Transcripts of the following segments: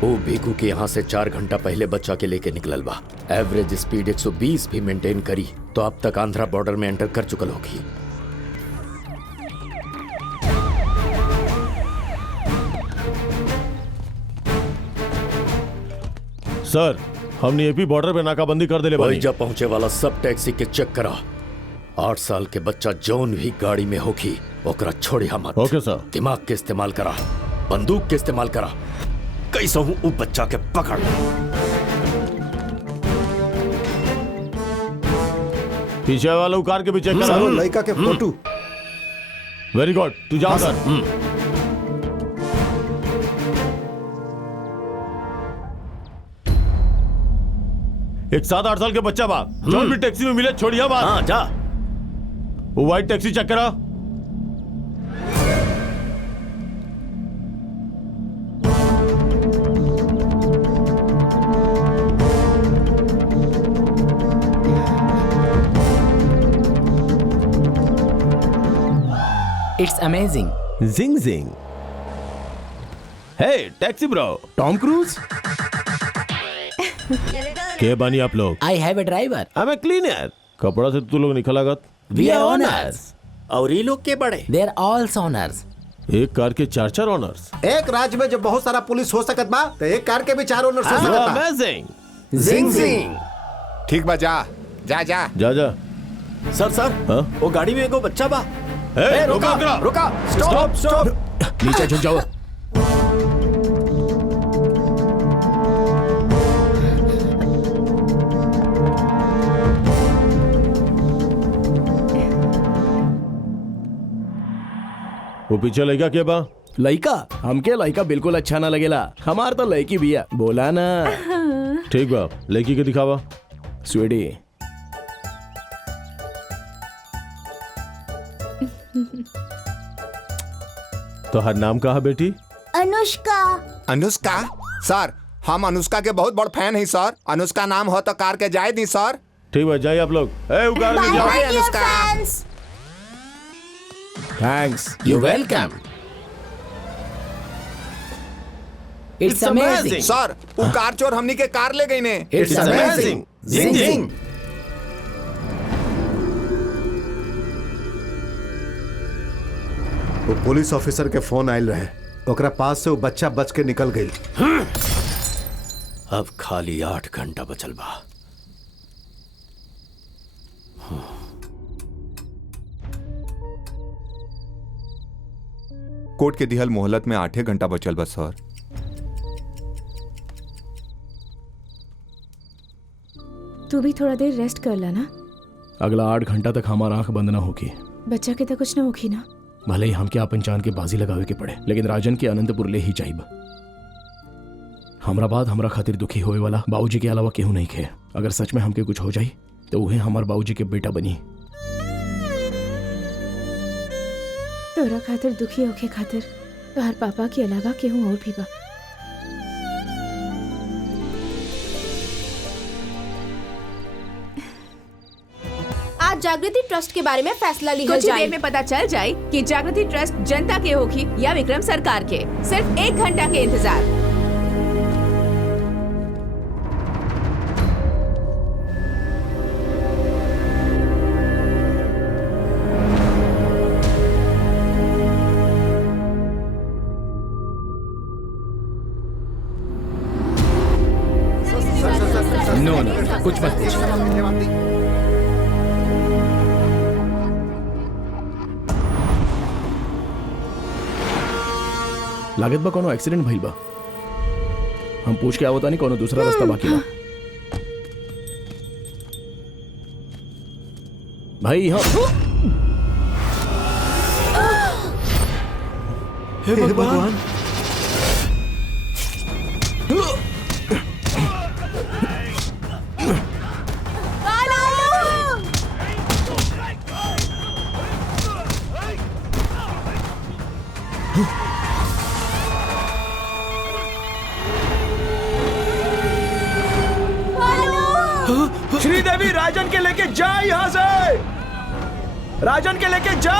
वो भीखू के यहाँ से 4 घंटा पहले बच्चा के लेके निकलल बा। एवरेज स्पीड 120 भी मेंटेन करी तो अब तक आंध्रा बॉर्डर में एंटर कर चुकल होगी। सर, हमने एपी बॉर्डर पे नाकाबंदी कर दिले बानी। जब पहुंचे वाला सब टैक्सी के चेक करा। 8 साल के बच्चा जौन भी गाड़ी में होगी ओकरा छोड़िया मत। ओके सर। दिमाग के इस्तेमाल करा, बंदूक के इस्तेमाल करा। कैसा हूँ वो बच्चा के पकड़। पीछे वाला कार के भी चेक करा। लड़का के फोटो। वेरी गुड, तू जा सर। एक 7-8 साल के बच्चा बा, जो भी टैक्सी में मिले छोड़िया बात। हाँ जा। वो व्हाइट टैक्सी चेक करा। It's amazing. जिंग जिंग। हे टैक्सी ब्रो, टॉम क्रूज। के बानी आप लोग? I have a driver. I am a cleaner. कपड़ा से तू लोग निकल लागत। We are owners. और ये लोग के बड़े। They are also owners. एक कार के 4 ऑनर्स। एक राज्य में जब बहुत सारा पुलिस हो सकत बा तो एक कार के भी 4 ओनर हो सकत बा। अमेजिंग। जिंग जिंग। ठीक बा, जा जा जा जा जा। सर हाँ? वो गाड़ी में एगो बच्चा बा। ए, रुका। रुका। स्टॉप। नीचे झुक जाओ। वो पीछे लड़का के बा? लड़का हमके लड़का बिल्कुल अच्छा ना लगेला। हमार तो लड़की भी है, बोला ना। ठीक बा, लड़की के दिखावा। स्वीटी। तो हर नाम कहा बेटी? अनुष्का। अनुष्का? सर, हम अनुष्का के बहुत बड़ फैन हैं सर। अनुष्का नाम हो तो कार के जाए दी सर। ठीक बा, जाइए आप लोग। ए, वो कार में जाओ। Bye Anushka. Thanks. You're welcome. It's amazing. Sir, वो कार चोर हमनी के कार ले गई ने। It's amazing. जिंग जिंग। वो पुलिस ऑफिसर के फोन आयल रहे, ओकरा पास से वो बच्चा बच के निकल गई। अब खाली 8 घंटा बचल बा। कोर्ट के दिहल मोहलत में 8 घंटा बचल बा सर। तू भी थोड़ा देर रेस्ट कर ला ना। अगला 8 घंटा तक हमारा आंख बंद ना होगी। बच्चा के तो कुछ ना होगी ना। भले ही हम क्या अपन जान के बाजी लगावे के पड़े, लेकिन राजन के अनंतपुर ले ही जाइब। हमरा बाद हमरा खातिर दुखी होए वाला बाबूजी के अलावा केहू नहीं खे। अगर सच में हमके कुछ हो जाई तो उहे हमार बाबूजी के बेटा बनी। तोरा खातिर दुखी होके खातिर तोहर पापा के अलावा केहू और भी बा। आज जागृति ट्रस्ट के बारे में फैसला लिया कुछ जाए। देर में पता चल जाए कि जागृति ट्रस्ट जनता के होगी या विक्रम सरकार के। सिर्फ 1 घंटा के इंतजार। नो नो, कुछ मत पूछ। लागत बा कोनो एक्सीडेंट भइल बा। हम पूछ के आवता नहीं कोनो दूसरा रास्ता बाकी बा। भाई हम हे भगवान। श्रीदेवी, राजन के लेके जा यहाँ से। राजन के लेके जा।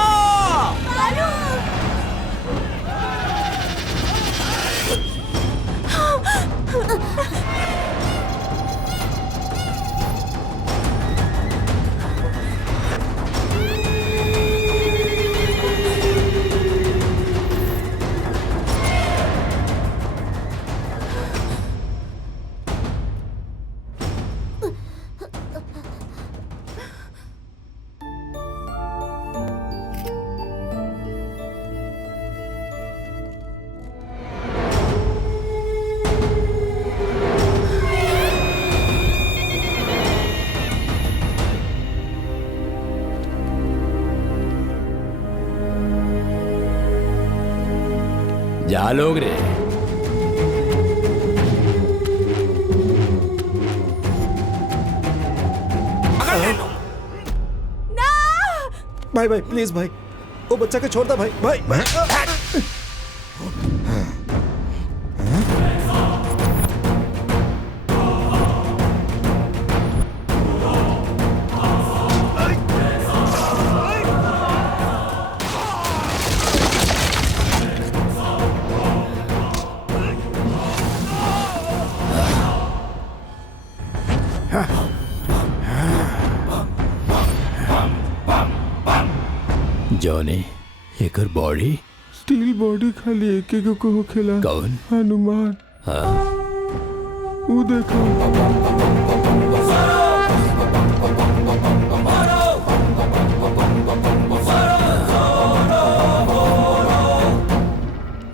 जा लोग रे। भाई भाई प्लीज भाई, वो बच्चा के छोड़ दो भाई भाई, भाई। जॉनी एकर बॉडी स्टील बॉडी खाली एक एक को होखेला। कौन? हनुमान। हाँ वो देखो।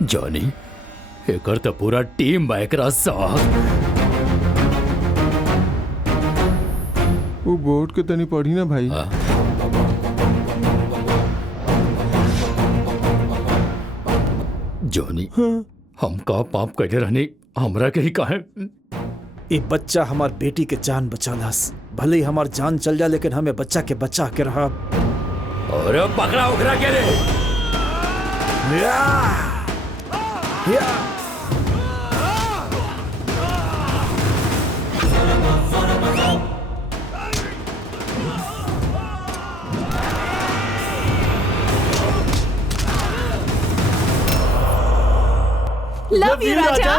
जॉनी एकर तो पूरा टीम बा एकरा साथ। वो बोर्ड के तनी पढ़ी ना भाई। हाँ। जॉनी हम का पाप करे रहनी, हमरा के ही काहे? ये बच्चा हमार बेटी के जान बचालास। भले ही हमार जान चल जा, लेकिन हमें बच्चा के बचा के रहा। और पकड़ा उखड़ा के रे। लव यू राजा।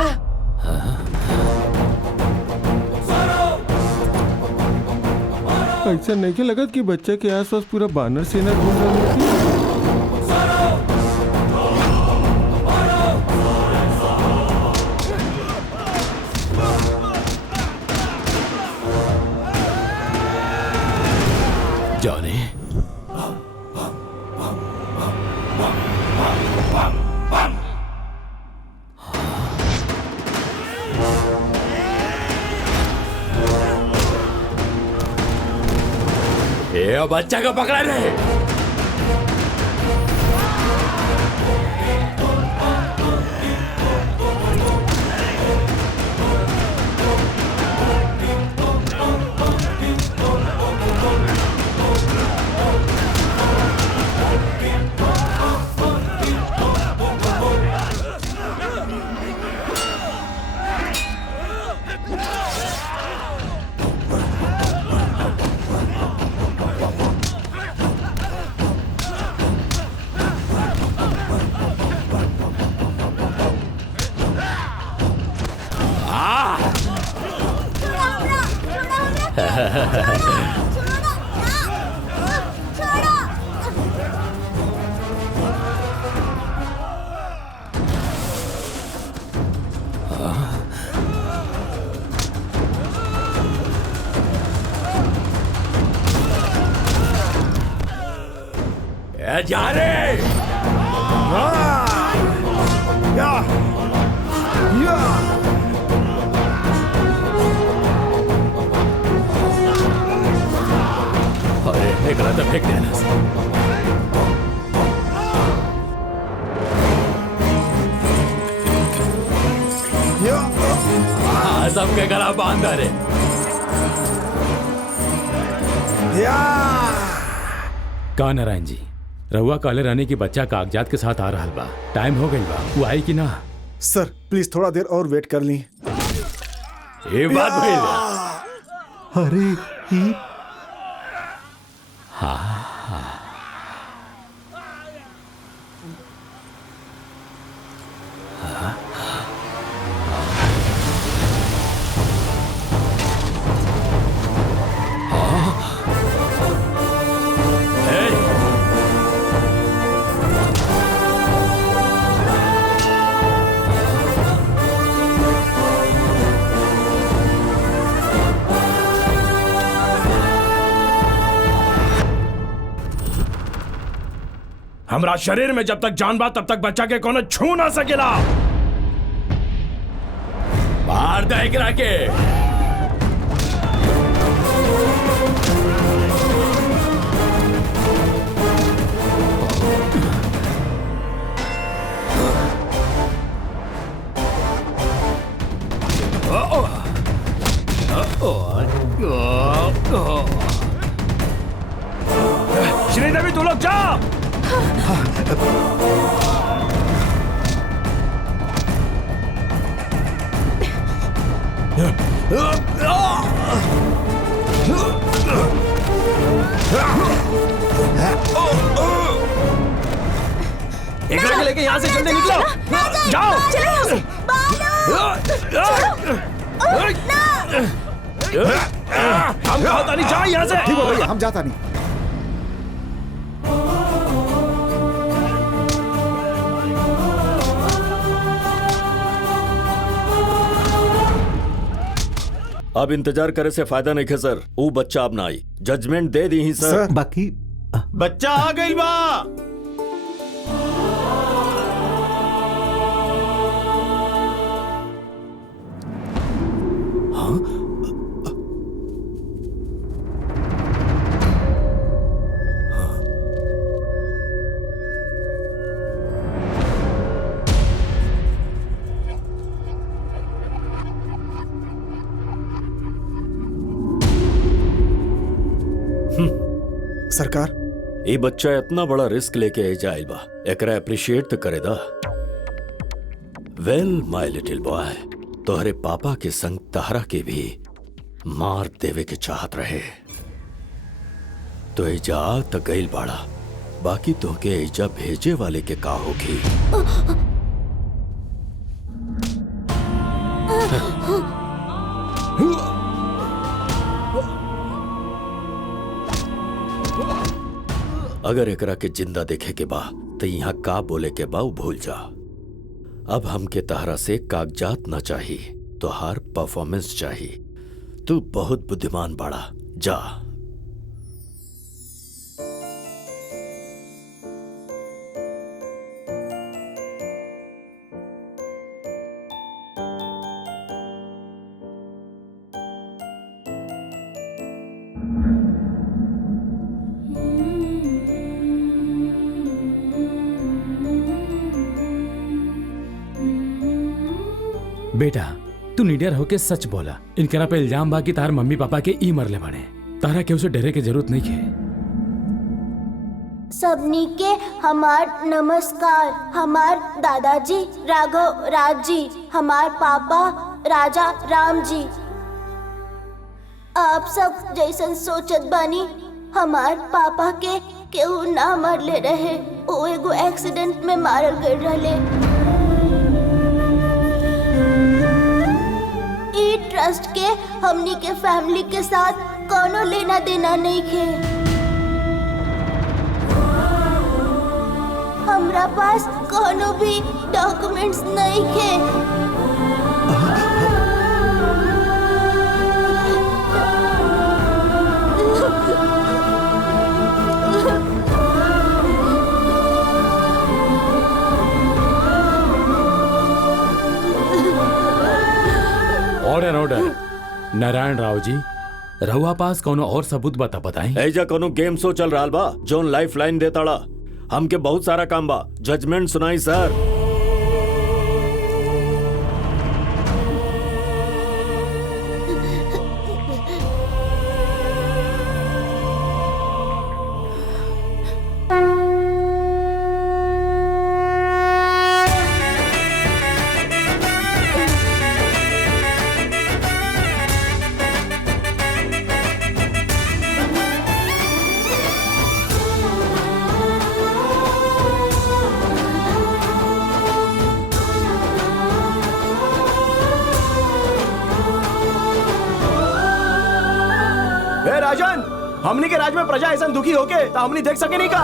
ऐसा नहीं लगत कि बच्चे के आसपास पूरा बानर सेना घूम रही थी। जॉनी ये बच्चा को पकड़ा रे। जा रे। अरे एकरा तो फेंक देना। हाँ सबके गला बांध रे। का नारायण जी, रहुआ काले रानी की बच्चा कागजात के साथ आ रहा बा। टाइम हो गई बा, वो आई कि ना? सर प्लीज थोड़ा देर और वेट कर ली। ये बात भइल बा। अरे हमरा शरीर में जब तक जान बा तब तक बच्चा के कोनो छू ना सकेला। मार दे एकरा के। एकरा के लेके यहाँ से जल्दी निकलो। जाओ। चलो यहाँ से। हम कहता नहीं, जाओ यहाँ से। ठीक है भैया, हम जाता नहीं। अब इंतजार करे से फायदा नहीं है सर। वो बच्चा अब ना आई, जजमेंट दे दी ही सर। बाकी बच्चा आ गई बा। सरकार, ये बच्चा इतना बड़ा रिस्क लेके जाइल बा, एकरा अप्रिशिएट तो करे दा। वेल माय लिटिल बॉय, तोहरे पापा के संग तहरा के भी मार देवे के चाहत रहे, तो एजा तक गइल बाड़ा। बाकी तोहके एजा भेजे वाले के का होगी? अगर एकरा के जिंदा देखे के बा तो यहाँ का बोले के बा भूल जा। अब हमके तहरा से कागजात ना चाहिए, तो हर परफॉर्मेंस चाहिए। तू बहुत बुद्धिमान बाड़ा, जा। बेटा, तू निडर होके सच बोला। इनकरा पे इल्जाम बा कि तार मम्मी पापा के ई मरले बाड़े। तारा के उसे डरे के जरूरत नहीं है। सबनी के हमार नमस्कार। हमार दादाजी राघव राज जी, हमार पापा राजा राम जी। आप सब जैसन सोचत बानी, हमार पापा के केहू ना मरले रहे, वो एगो एक्सीडेंट में मारल गए रहले। ई ट्रस्ट के हमनी के फैमिली के साथ कोनो लेना देना नहीं है। हमरा पास कोनो भी डॉक्यूमेंट्स नहीं है। ऑर्डर नारायण राव जी, रहुआ पास कोनो और सबूत बताई? एजा कोनो गेम शो चल रहा बा जोन लाइफ लाइन देताड़ा। हमके बहुत सारा काम बा, जजमेंट सुनाई सर। राजन, हमनी के राज में प्रजा ऐसा दुखी होके तो हमनी देख सके नहीं का।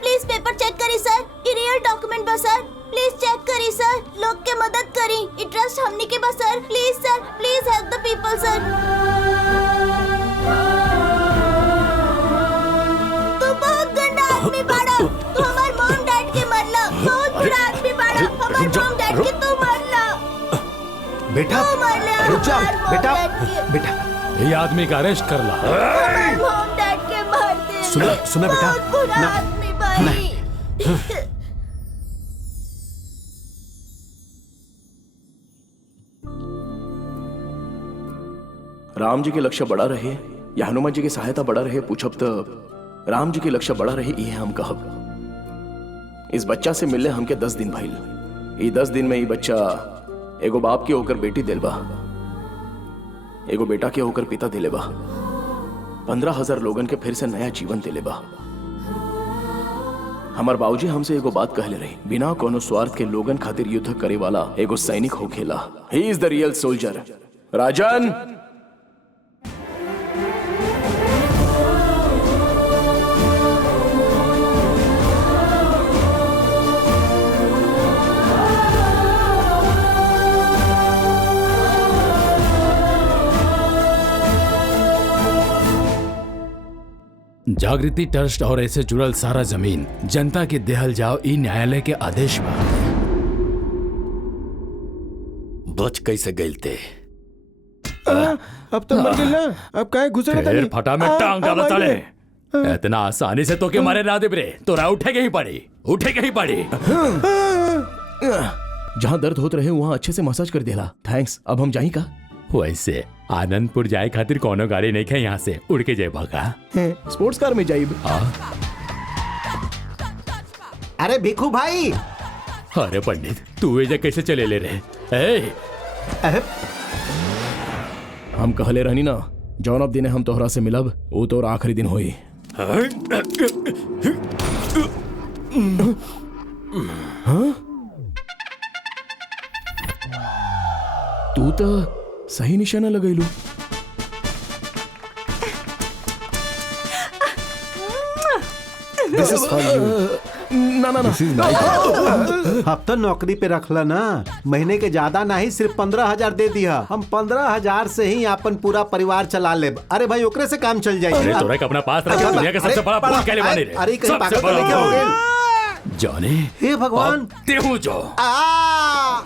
प्लीज पेपर चेक करी सर, ये रियल डॉक्यूमेंट बा सर। प्लीज चेक करी सर, लोग के मदद करी। ये ट्रस्ट हमनी के बा सर। प्लीज सर, प्लीज हेल्प द पीपल सर। तू बहुत गंदा आदमी बाड़ा। तू हमार मॉम डैड के मरला। बहुत बुरा आदमी बाड़ा। हमार मॉम डैड के तू मरला। बेटा रुक जा। बेटा बेटा, ये आदमी का अरेस्ट कर ला। हमार मॉम डैड के मार दे। सुना बेटा, बहुत बुरा आदमी भाई। राम जी के लक्ष्य बड़ा रहे या हनुमान जी की सहायता बड़ा रहे, पूछब तो राम जी के लक्ष्य बड़ा रहे ये हम कहब। इस बच्चा से मिलने हमके 10 दिन भइल। ये 10 दिन में ये बच्चा एगो बाप की होकर बेटी दिल बा। एगो बेटा के होकर पिता दिले बा, 15,000 लोगन के फिर से नया जीवन दिले बा। हमार बाबूजी हमसे एगो बात कहले रही, बिना कोनो स्वार्थ के लोगन खातिर युद्ध करे वाला एगो सैनिक होखेला। He is the real soldier. Rajan, जागृति ट्रस्ट और ऐसे जुड़ल सारा जमीन जनता के देहल जाओ ई न्यायालय के आदेश बा। बच कैसे गइल ते? अब तो मर गेल ना, अब काहे घुसड़ा फिर फटा में टांग डाला साले। इतना आसानी से तो के मारे ना दे रे, तोरा उठेगे ही पड़ी, उठेगे ही पड़ी। जहाँ दर्द होत रहे वहाँ अच्छे से मसाज कर देला। थैंक्स। अब हम जाई का? वैसे आनंदपुर जाए खातिर कोनो गाड़ी नहीं है, यहाँ से उड़ के जाए भागा। स्पोर्ट्स कार में जाइब। अरे भिखू भाई, अरे पंडित तू एजा कैसे चले ले रहे? हम कहले रहनी ना, जौन अब दिने हम तोहरा से मिलब वो तोर आखिरी दिन होई। तू तो सही निशाना लगैलू। This is for you. ना ना ना, अब तो नौकरी पे रखला ना, महीने के ज्यादा नहीं, सिर्फ 15,000 दे दिया। हम 15,000 से ही अपन पूरा परिवार चला ले। अरे भाई ओकरे से काम चल जाएगी। अरे तोरा के अपना पास रख, दुनिया का सबसे बड़ा पुल कहले बानी रे। अरे कहीं पागल तो नहीं क्या हो गए? जाने हे भगवान, ते हूँ जो आ